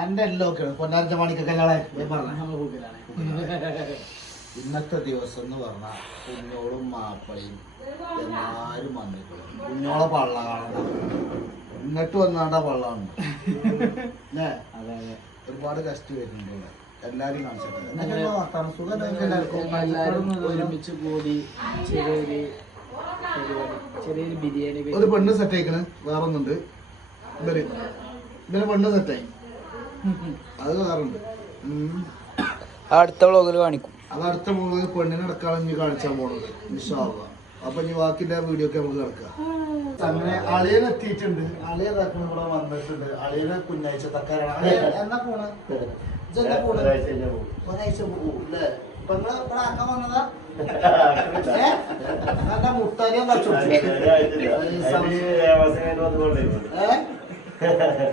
എന്റെ എല്ലാം ഓക്കെയാണ് പൊന്നാരച്ച മണിക്കൊക്കെ ഇന്നത്തെ ദിവസം എന്ന് പറഞ്ഞാൽ കുഞ്ഞോളും മാപ്പിളയും എല്ലാരും വന്നിട്ടുള്ളു കുഞ്ഞോളെ പള്ള കാണണം എന്നിട്ട് വന്നാണ്ട പള്ളാണ് അല്ലേ? ഒരുപാട് കഷ്ടം വരുന്നുണ്ട് എല്ലാരും കാണിച്ചിട്ടുണ്ട്. ഒരുമിച്ച് കൂടി ചെറിയൊരു ചെറിയൊരു ബിരിയാണി ഒരു പെണ്ണ് സെറ്റ് ആയിക്കണ്. വേറെ ഒന്നുണ്ട് ഇവർ ഇവർ പെണ്ണ് സെറ്റായി അത് വേറുണ്ട്. അടുത്ത വ്ളോഗിൽ കാണിക്കും. അത് അടുത്ത വ്ളോഗിൽ പെണ്ണിനെ അടക്കാണ് ഇനി കാണിച്ചാൽ പോണത് ഇൻഷാള്ള അപ്പൊ ഇനി ബാക്കിന്റെ വീഡിയോ ഒക്കെ നമുക്ക് കിടക്കാം. അങ്ങനെ അളിയൻ എത്തിയിട്ടുണ്ട്. അളിയൻ ഇതാക്കണം ഇവിടെ വന്നിട്ടുണ്ട്. അളിയനെ കുഞ്ഞാഴ്ച തക്കാരാണ്. എന്നാ പോണ? ഒരാഴ്ച പോകും അല്ലേ ഇപ്പൊ നിങ്ങൾ ഇവിടെ ആക്കാൻ വന്നതാ? മുട്ടാനിയും കച്ചവടം ഏ?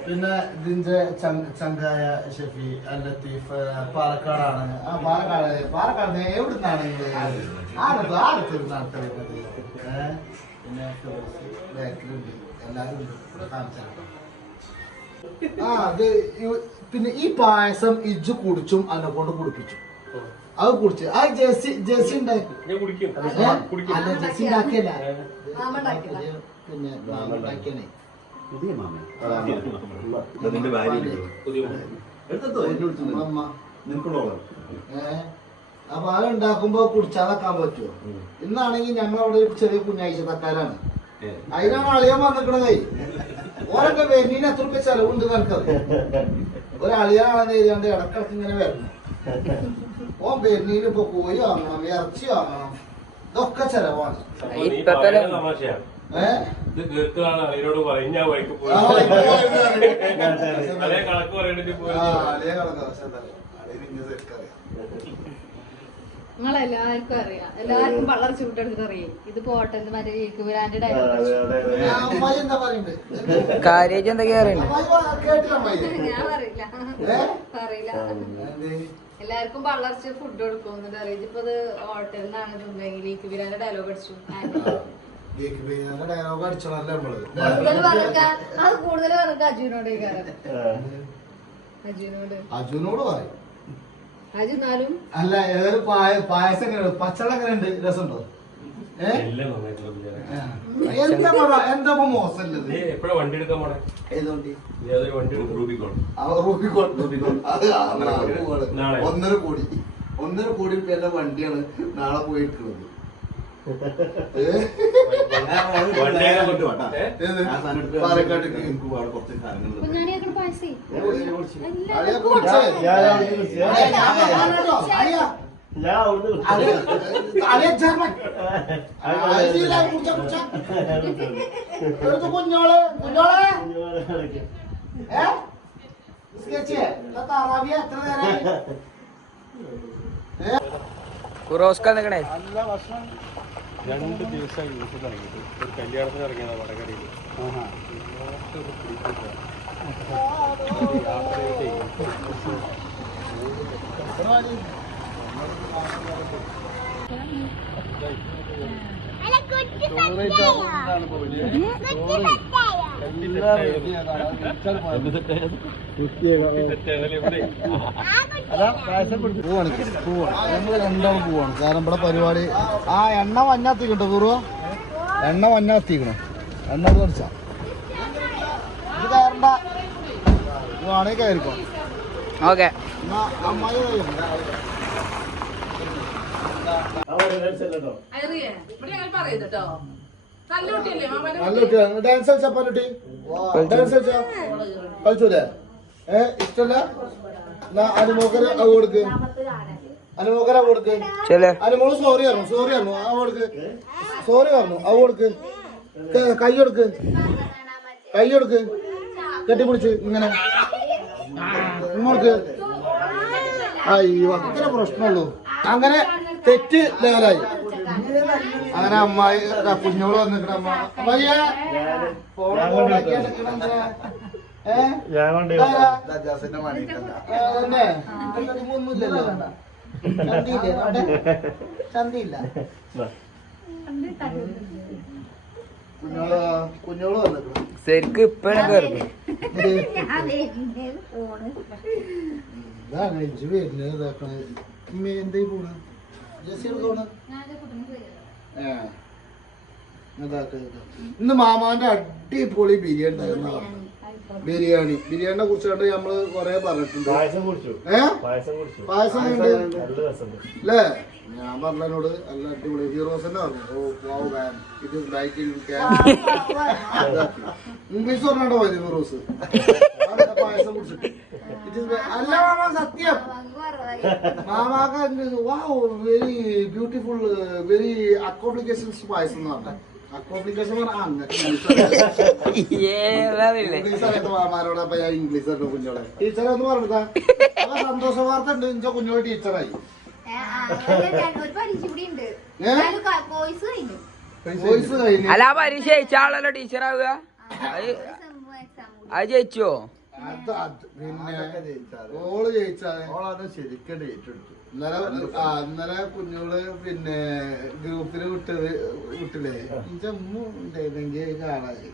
പിന്നെ ഇതിന്റെ ചങ്ക- ചങ്കായ ഷെഫി അൽ ലത്തീഫ് ആ, പാലക്കാടാണ്. ആ പാലക്കാട് പാലക്കാട് എവിടുന്നാണ് നിങ്ങൾ ആ നാട്ടിൽ വരുന്നത് പിന്നെ ബേക്കറിയുണ്ട് എല്ലാരും ഉണ്ട്. ഇവിടെ കാണിച്ചു ആ അത് പിന്നെ ഈ പായസം ഇജ്ജ് കുടിച്ചും അന്നെ കൊണ്ട് കുടിപ്പിച്ചു. അത് കുടിച്ച്. ആ ജെസി ജെസി ഉണ്ടാക്കി? അല്ല ജെസി ഉണ്ടാക്കിയല്ല. പിന്നെ ഉണ്ടാക്കിയതാ. ഭാര്യ ഏഹ് അപ്പൊ അത് ഉണ്ടാക്കുമ്പോ കുടിച്ചാതാക്കാൻ പറ്റുമോ ഇന്നാണെങ്കിൽ ഞങ്ങളവിടെ ഒരു ചെറിയ കുഞ്ഞാഴ്ച തക്കാരാണ് അതിനാണ് അളിയാൻ വന്നിക്കണതേ ഓരൊക്കെ വരുന്നതിന് എത്ര രൂപ ചെലവുണ്ട് നിനക്കത്? ഒരളിയാണെന്ന് അളിയാണെന്ന് എഴുതിയാണ്ട് ഇടക്കിടക്ക് ഇങ്ങനെ വരണം. ഓൻ വരുന്നതിന് ഇപ്പൊ കോഴി വാങ്ങണം ഇറച്ചി വാങ്ങണം. ഇതൊക്കെ ചെലവാണ്. ഏഹ് ഇത് കേൾക്കുകയാണ് അതിനോട് പറയും ഞാൻ വൈക്ക് പോയി. അതേ കണക്ക് പോയി നിങ്ങളെല്ലാവർക്കും അറിയാം. എല്ലാവർക്കും വളരെ ചൂട്ടെടുത്ത് അറിയാം. ഇത് പോട്ടെ മറ്റേ എന്തൊക്കെയാ ഞാൻ പറയില്ല? പറയില്ല? എല്ലാവർക്കും വളർച്ച ഫുഡ് കൊടുക്കും. അറിയാം ഇതിപ്പോ ഇത് ഹോട്ടലിൽ നിന്നാണ് ഡയലോഗ് അടിച്ചു ഡയലോഗ് അടിച്ചോളല്ലേ നമ്മൾ? അത് കൂടുതൽ പറഞ്ഞ അജുവിനോട് അജുവിനോട്. അജുനോട് പറയും. അജു എന്നാലും അല്ല ഏതൊരു പായ പായസം എങ്ങനെയുണ്ട്? പച്ചവെള്ളം എങ്ങനെ ഉണ്ട് രസമുണ്ടോ. എന്താ പറ എന്താ ഇപ്പൊ മോശമല്ലത് എപ്പോഴാ വണ്ടി എടുക്കാൻ പോണേ? റൂബിക്കോൺ. റൂബിക്കോൺ. ഒന്നര കോടി. ഒന്നര കോടി വണ്ടിയാണ് നാളെ പോയി പാലക്കാട്ടേക്ക്. എനിക്ക് അവിടെ കുറച്ച് കുഞ്ഞോൾ കുറോസ്ക നല്ല ഭക്ഷണം. രണ്ട് ദിവസമായി യൂസ് തുടങ്ങിയിട്ട് ഒരു കല്യാണത്തിന് ഇറങ്ങിയതാ വടകരയിൽ പോവാണ് പോവാണ് ഞങ്ങൾ രണ്ടാളും പോവാണ് കാരണം ഇവിടെ പരിപാടി ആ എണ്ണ മഞ്ഞാത്തിക്കട്ടോ പൂർവ എണ്ണ വന്നാത്തിക്കണം എണ്ണ കുറച്ച ഇത് കയറണ്ട പോവാണെങ്കിൽ കയറിക്കോ ഓക്കെ ഇവിടെ അമ്മായി കയറും. നല്ല കുട്ടിയാണ് ഡാൻസ് കളിച്ചാ പല്ലുട്ടി? ഡാൻസ് കളിച്ചാ? കളിച്ചൂലേ ഏ ഇഷ്ടല്ല? അനുമോക്കര കൊടുക്ക്. അനുമോക്കര കൊടുക്ക്. അനുമോൾ സോറി പറഞ്ഞു സോറി പറഞ്ഞു. ആ കൊടുക്ക്. സോറി പറഞ്ഞു. അത് കൊടുക്ക്. കൈ കൊടുക്ക്. കൈ കൊടുക്ക്. കെട്ടിപ്പിടിച്ച് ഇങ്ങനെ. ഇങ്ങോട്ട്. അയ്യോ അത്ര പ്രശ്നമുള്ളൂ. അങ്ങനെ തെറ്റ് ലെവലായി. അങ്ങനെ അമ്മായി കുഞ്ഞോൾ വന്നിട്ട് അമ്മ. അമ്മയ്യ ഒന്നുമില്ലല്ലോ ചന്തിയില്ലേ? ശരിക്കും ഇപ്പഴാണ് കയറുന്നത് ഇതാണ് ഇഞ്ചി വരുന്നത് ഇതാക്കണത്. ഇമ്മ എന്തേ പോണ്? ജെസ്സി ഇന്ന് മാമാന്റെ അടിപൊളി ബിരിയാണി തരുന്ന ബിരിയാണി. ബിരിയാണിനെ കുറിച്ചായിട്ട് നമ്മൾ കൊറേ പറഞ്ഞിട്ടുണ്ട്. പായസം കുടിച്ചു. ഏ? പായസം അല്ലേ ഞാൻ പറഞ്ഞതിനോട് നല്ല അടിപൊളി. ഹീറോസ് തന്നെ പറഞ്ഞു. ഓ can ഇംഗ്ലീഷ് പറഞ്ഞോ പോയത് ഹീറോസ് പായസം കുടിച്ചിട്ട്? അല്ല മാമ സത്യം. മാമാക്ക് വാവ് വെരി ബ്യൂട്ടിഫുൾ വെരി അക്കോംപ്ലിക്കേഷൻസ് പായസം എന്ന് പറഞ്ഞ അക്കോംപ്ലിക്കേഷൻ പറഞ്ഞാൽ അങ്ങനത്തെ ഏതാറില്ലേ ഇംഗ്ലീഷ് അറിയാത്ത മാമാരോട് അപ്പൊ ഞാൻ ഇംഗ്ലീഷ് അറിഞ്ഞു കുഞ്ഞോളെ. ടീച്ചറെ ഒന്ന് പറഞ്ഞതാ സന്തോഷ വാർത്ത ഉണ്ട് ഇഞ്ച കുഞ്ഞോളെ ടീച്ചറായി വോയിസ് അല്ല ആ പരീക്ഷ ജയിച്ചാളല്ലോ ടീച്ചർ ആവുക? അത് ജയിച്ചോ? പിന്നെ ഓൾ ശരിക്കും ഡേറ്റ് എടുത്തു. ഇന്നലെ ഇന്നലെ കുഞ്ഞോൾ പിന്നെ ഗ്രൂപ്പിൽ വിട്ടത് വിട്ടില്ലേ? ജമ്മു ഉമ്മ ഉണ്ടായിരുന്നെങ്കിൽ കാണാതെ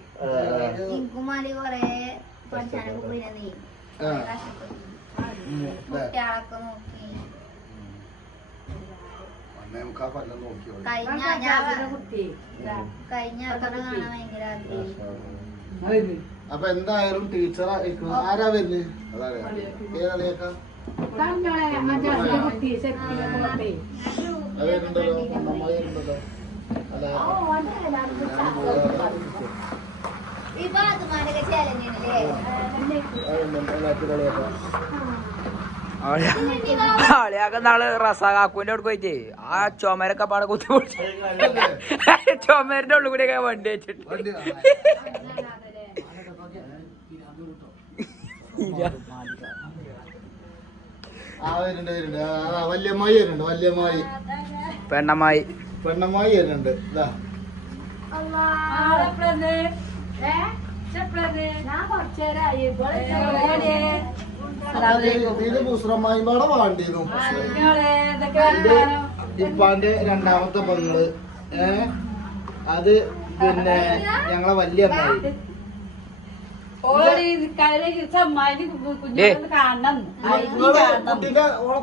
കഴിഞ്ഞ കഴിഞ്ഞ ഭയങ്കര അപ്പൊ എന്തായാലും ടീച്ചർ ആരാ വരുന്നത് അമ്മമായി അല്ല ചാലഞ്ച് ആണല്ലേ ആളിയാക്ക നാൾ റസാഖാക്കുവിന്റെ അവിടെ പോയിട്ടേ. ആ ചുമരൊക്കെ പാടെ കുത്തി ചുമരിന്റെ ഉള്ളിൽ കൂടിയൊക്കെ വണ്ടി വെച്ചിട്ട് വണ്ടി ആ വരുന്നുണ്ട് വരുന്നുണ്ട് ആ, ആ വല്യമ്മായി വരുന്നുണ്ട് വല്യമ്മായി. പെണ്ണമ്മായി. പെണ്ണമ്മായി വരുന്നുണ്ട്. ഇതാ. ഇത് മുസ്രമ്മായിമ്പാടെ വാണ്ടിയിരുന്നു ഇപ്പാന്റെ രണ്ടാമത്തെ പെങ്ങൾ. ഏ? അത് പിന്നെ ഞങ്ങളെ വല്യ അമ്മായി കുട്ടിന്റെ ഓളെ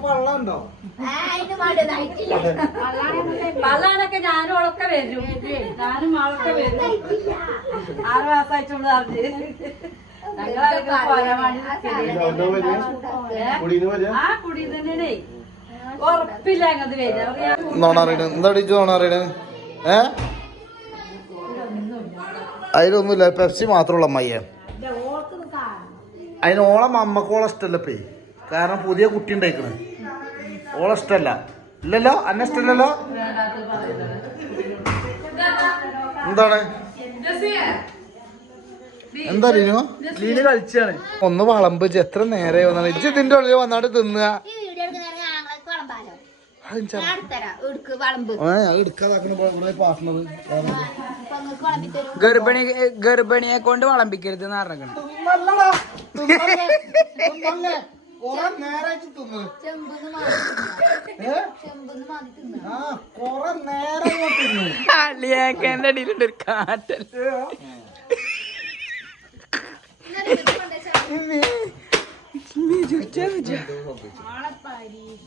പള്ളുണ്ടോ പള്ളാനൊക്കെ ഞാനും അവളൊക്കെ വരും. ഞാനും അവളൊക്കെ വരും. ആറ് മാസമായിട്ടുള്ള അറിഞ്ഞ് നോണറിയണ ഏ? അതിലൊന്നുമില്ല. പെപ്സി മാത്രമുള്ള അമ്മയ്യ. അതിന് ഓളം അമ്മക്കോളം ഇഷ്ടമല്ല പേ കാരണം പുതിയ കുട്ടി ഉണ്ടായിക്കണ്. ഓളം ഇഷ്ടമല്ല. ഇല്ലല്ലോ? അന്നെ ഇഷ്ടമല്ലല്ലോ? എന്താണ്? എന്താ ലീനു? ലീന് കളിച്ചാണ്. ഒന്ന് വളമ്പ് എത്ര നേരെ വന്നാണ്. ഇജ്ജ് ഇതിന്റെ ഉള്ളിൽ വന്നാട്ട് തിന്നുക. ഗർഭിണി ഗർഭിണിയെ കൊണ്ട് വളമ്പിക്കരുത് എന്ന് പറഞ്ഞേക്കണം കൊറേ നേരായിട്ട് തിന്നു. ചെമ്പുന്ന് മാറി തിന്നാം. ചെമ്പുന്ന് മാറി തിന്നാം. ആ കൊറേ നേരം തിന്നു. അള്ളിയാക്കേന്റെ അടിയിലുണ്ട് ഒരു കാറ്റൽ.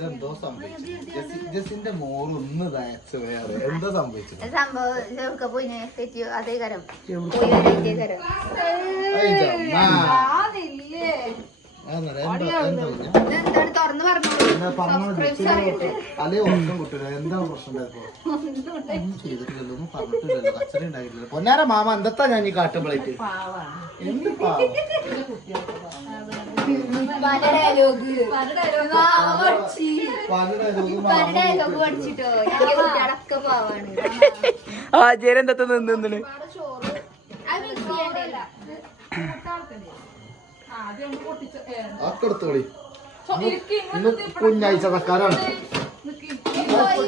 എന്താ സംഭവിച്ചു ഒന്ന് തയച്ചു വേറെ. എന്താ സംഭവിച്ചത്? സംഭവം? ചെറുക്ക പോയി തെറ്റിയോ അതേ കരം. പോയി തെറ്റിയ കരം. ഇതെന്താണ് തുറന്ന് പറഞ്ഞോളൂ അല്ലെ ഒന്നും കിട്ടില്ല എന്താ പ്രശ്നം ഉണ്ടായപ്പോ? ഒന്നും ചെയ്തിട്ടില്ലല്ലോ ഒന്നും പറഞ്ഞിട്ടില്ലല്ലോ. കച്ചറ ഉണ്ടായിട്ടില്ല പൊന്നാര മാമ എന്താ ഞാൻ ഈ കാട്ടുമ്പോഴേക്ക് എന്ത് പാവം. പല ഡയലോഗ് പഠിച്ചു. പല dialogue ഉം പല മാമ ഡയലോഗ് പഠിച്ചിട്ടോ. ഞാൻ കുട്ടികളൊക്കെ പോവാണ് ആചാരം എന്താ നിന്ന് ഇന്ന് കുഞ്ഞാഴ്ച തക്കാരാണ്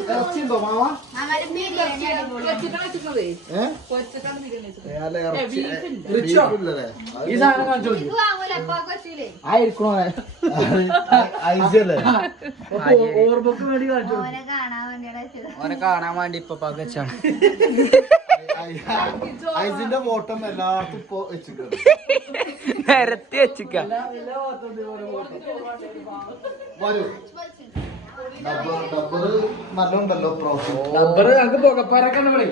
ഇറച്ചിയുണ്ടോ മാമ അങ്ങനെ ബിരിയാണി അടിപൊളി ഏഹ് അല്ല ഇറച്ചി ബീഫില്ലല്ലേ ഈ സാധനം കാണിച്ചു ആയിരിക്കണോ ഓർമ്മക്ക് വേണ്ടി കാണിച്ചു ഓനെ കാണാൻ വേണ്ടി ഇപ്പൊ പകച്ചാണ് ഐസിന്റെ ഫോട്ടം എല്ലാവർക്കും ഇപ്പൊ നിരത്തി വെച്ചിക്ക. വരൂ. നല്ലോണ്ടല്ലോ പ്രോഫിറ്റ് റബ്ബർ ഞങ്ങൾക്ക് പുകപ്പാരൊക്കെ വിളി.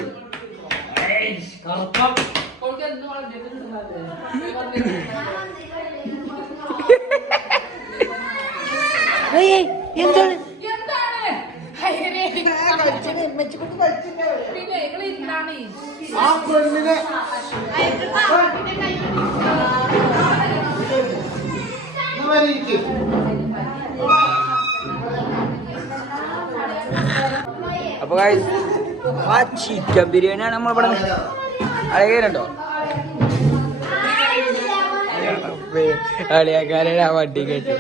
എന്താണ്? ആ പെണ്ണിനെ. ഇരിക്ക്. അപ്പൊ guys, ആ ചിക്കൻ ബിരിയാണിയാണ് നമ്മൾ ഇവിടെ അഴകേനുണ്ടോ അളിയാക്കാരെ ആ വണ്ടി കയറ്റി